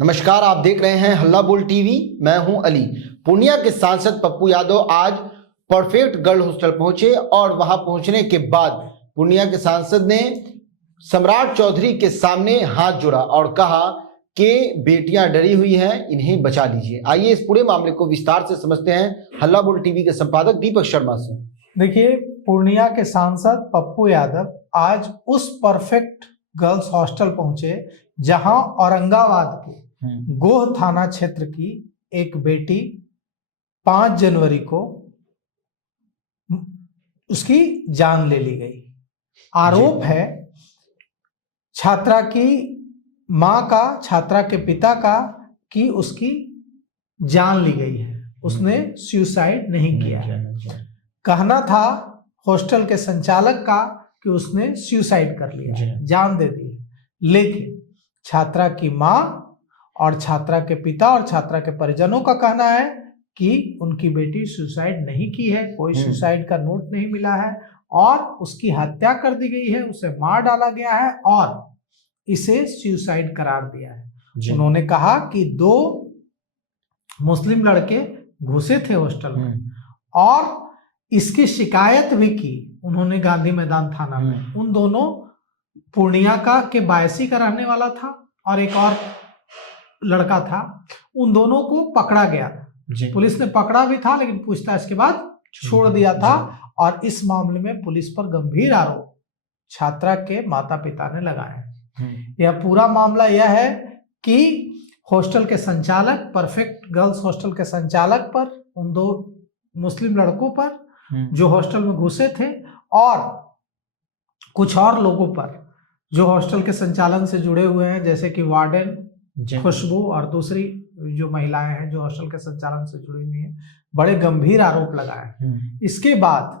नमस्कार, आप देख रहे हैं हल्ला बोल टीवी। मैं हूं अली। पूर्णिया के सांसद पप्पू यादव आज परफेक्ट गर्ल हॉस्टल पहुंचे और वहां पहुंचने के बाद पूर्णिया के सांसद ने सम्राट चौधरी के सामने हाथ जोड़ा और कहा कि बेटियां डरी हुई हैं, इन्हें बचा लीजिए। आइए इस पूरे मामले को विस्तार से समझते हैं हल्ला बोल टीवी के संपादक दीपक शर्मा से। देखिए, पूर्णिया के सांसद पप्पू यादव आज उस परफेक्ट गर्ल्स हॉस्टल पहुंचे जहां औरंगाबाद के गोह थाना क्षेत्र की एक बेटी 5 जनवरी को उसकी जान ले ली गई। आरोप है छात्रा की मां का, छात्रा के पिता का, कि उसकी जान ली गई है। उसने सुसाइड नहीं किया। कहना था हॉस्टल के संचालक का कि उसने सुसाइड कर लिया, जान दे दी। लेकिन छात्रा की मां और छात्रा के पिता और छात्रा के परिजनों का कहना है कि उनकी बेटी सुसाइड नहीं की है, कोई सुसाइड का नोट नहीं मिला है और उसकी हत्या कर दी गई है, उसे मार डाला गया है और इसे सुसाइड करार दिया है। उन्होंने कहा कि 2 मुस्लिम लड़के घुसे थे हॉस्टल में और इसकी शिकायत भी की उन्होंने गांधी मैदान थाना में। उन दोनों पूर्णिया का के बायसी का रहने वाला था और एक और लड़का था। उन दोनों को पकड़ा गया, पुलिस ने पकड़ा भी था, लेकिन पूछताछ के बाद छोड़ दिया था। और इस मामले में पुलिस पर गंभीर आरोप छात्रा के माता पिता ने लगाए। यह पूरा मामला यह है कि हॉस्टल के संचालक, परफेक्ट गर्ल्स हॉस्टल के संचालक पर, उन 2 मुस्लिम लड़कों पर जो हॉस्टल में घुसे थे और कुछ और लोगों पर जो हॉस्टल के संचालन से जुड़े हुए हैं, जैसे कि वार्डन खुशबू और दूसरी जो महिलाएं हैं जो हॉस्टल के संचालन से जुड़ी हुई हैं, बड़े गंभीर आरोप लगाए। इसके बाद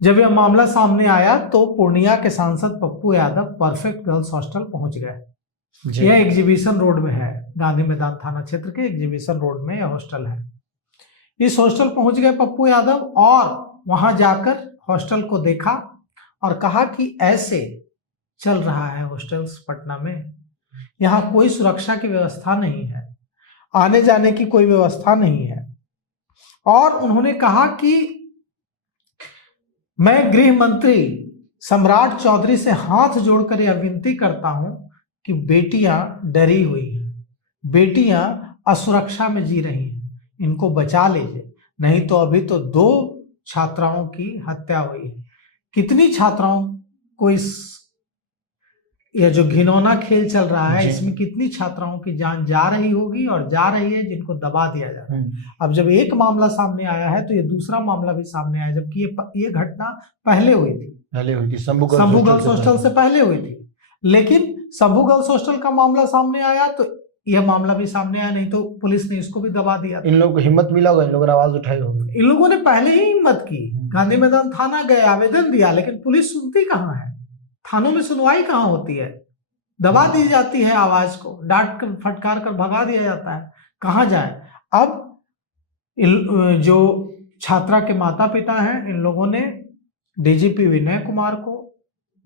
जब यह मामला सामने आया तो पूर्णिया के सांसद Pappu Yadav perfect girls hostel पहुंच गए। यह एग्जीबिशन रोड में है, गांधी मैदान थाना क्षेत्र के एग्जीबिशन रोड में यह हॉस्टल है। इस हॉस्टल पहुंच गए पप्पू यादव और वहां जाकर हॉस्टल को देखा और कहा कि ऐसे चल रहा है हॉस्टल्स पटना में, यहाँ कोई सुरक्षा की व्यवस्था नहीं है, आने जाने की कोई व्यवस्था नहीं है। और उन्होंने कहा कि मैं गृह मंत्री सम्राट चौधरी से हाथ जोड़कर यह विनती करता हूं कि बेटियां डरी हुई हैं, बेटियां असुरक्षा में जी रही हैं, इनको बचा लीजिए, नहीं तो अभी तो 2 छात्राओं की हत्या हुई है। कितनी छात्राओं को यह जो घिनौना खेल चल रहा है इसमें कितनी छात्राओं की जान जा रही होगी और जा रही है, जिनको दबा दिया जा रहा है। अब जब एक मामला सामने आया है तो ये दूसरा मामला भी सामने आया, जबकि ये घटना पहले हुई थी शंभू गर्ल्स हॉस्टल से पहले हुई थी। लेकिन शंभू गर्ल्स हॉस्टल का मामला सामने आया तो यह मामला भी सामने आया, नहीं तो पुलिस ने इसको भी दबा दिया। इन लोगों को हिम्मत मिला होगा, इन लोगों ने आवाज उठाई होगी। इन लोगों ने पहले ही हिम्मत की, गांधी मैदान थाना गए, आवेदन दिया, लेकिन पुलिस सुनती कहाँ है? थानों में सुनवाई कहाँ होती है? दबा दी जाती है आवाज को, डांट कर फटकार कर भगा दिया जाता है। कहाँ जाए? अब जो छात्रा के माता पिता हैं, इन लोगों ने डीजीपी विनय कुमार को,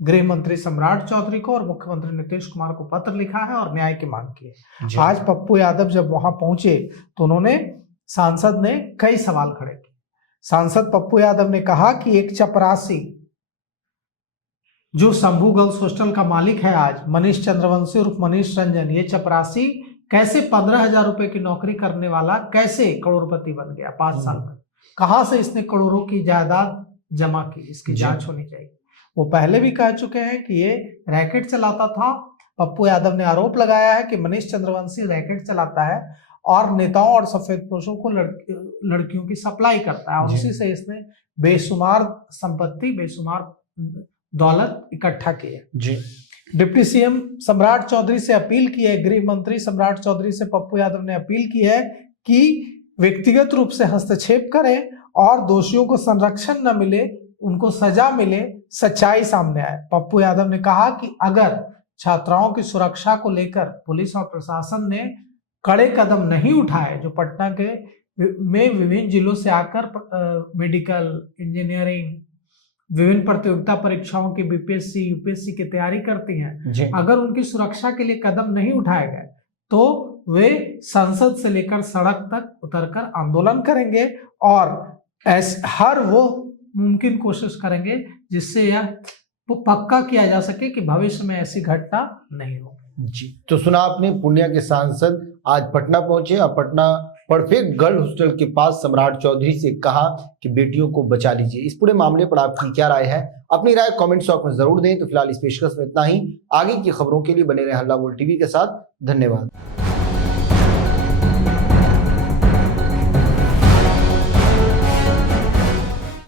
गृह मंत्री सम्राट चौधरी को और मुख्यमंत्री नीतीश कुमार को पत्र लिखा है और न्याय की मांग की है। आज पप्पू यादव जब वहां पहुंचे तो उन्होंने, सांसद ने कई सवाल खड़े किए। सांसद पप्पू यादव ने कहा कि एक चपरासी जो शंभू गर्ल्स हॉस्टल का मालिक है आज, मनीष चंद्रवंशी उर्फ मनीष रंजन, ये चपरासी कैसे 15,000 रुपए की नौकरी करने वाला कैसे करोड़पति बन गया 5 साल में? कहां से इसने करोड़ों की जायदाद जमा की? इसकी जांच होनी चाहिए। वो पहले भी कह चुके हैं कि ये रैकेट चलाता था। पप्पू यादव ने आरोप लगाया है कि मनीष चंद्रवंशी रैकेट चलाता है और नेताओं और सफेदपोशों को लड़कियों की सप्लाई करता है और उसी से इसने बेशुमार संपत्ति, बेशुमार दौलत इकट्ठा की है। डिप्टी सीएम सम्राट चौधरी से अपील की है, गृह मंत्री सम्राट चौधरी से पप्पू यादव ने अपील की है कि व्यक्तिगत रूप से हस्तक्षेप करें और दोषियों को संरक्षण न मिले, उनको सजा मिले, सच्चाई सामने आए। पप्पू यादव ने कहा कि अगर छात्राओं की सुरक्षा को लेकर पुलिस और प्रशासन ने कड़े कदम नहीं उठाए, जो पटना के में विभिन्न जिलों से आकर मेडिकल, इंजीनियरिंग, विभिन्न प्रतियोगिता परीक्षाओं की बीपीएससी, यूपीएससी की तैयारी करती हैं, अगर उनकी सुरक्षा के लिए कदम नहीं उठाए गए तो वे संसद से लेकर सड़क तक उतरकर आंदोलन करेंगे और हर वो मुमकिन कोशिश करेंगे जिससे यह पक्का किया जा सके कि भविष्य में ऐसी घटना नहीं हो। जी, तो सुना आपने, पूर्णिया के सांसद आज पटना पहुंचे और पटना परफेक्ट गर्ल हॉस्टल के पास सम्राट चौधरी से कहा कि बेटियों को बचा लीजिए। इस पूरे मामले पर आपकी क्या राय है? अपनी राय कमेंट बॉक्स में जरूर दें। तो फिलहाल इस पेशकश में इतना ही। आगे की खबरों के लिए बने रहे हल्ला बोल टीवी के साथ। धन्यवाद।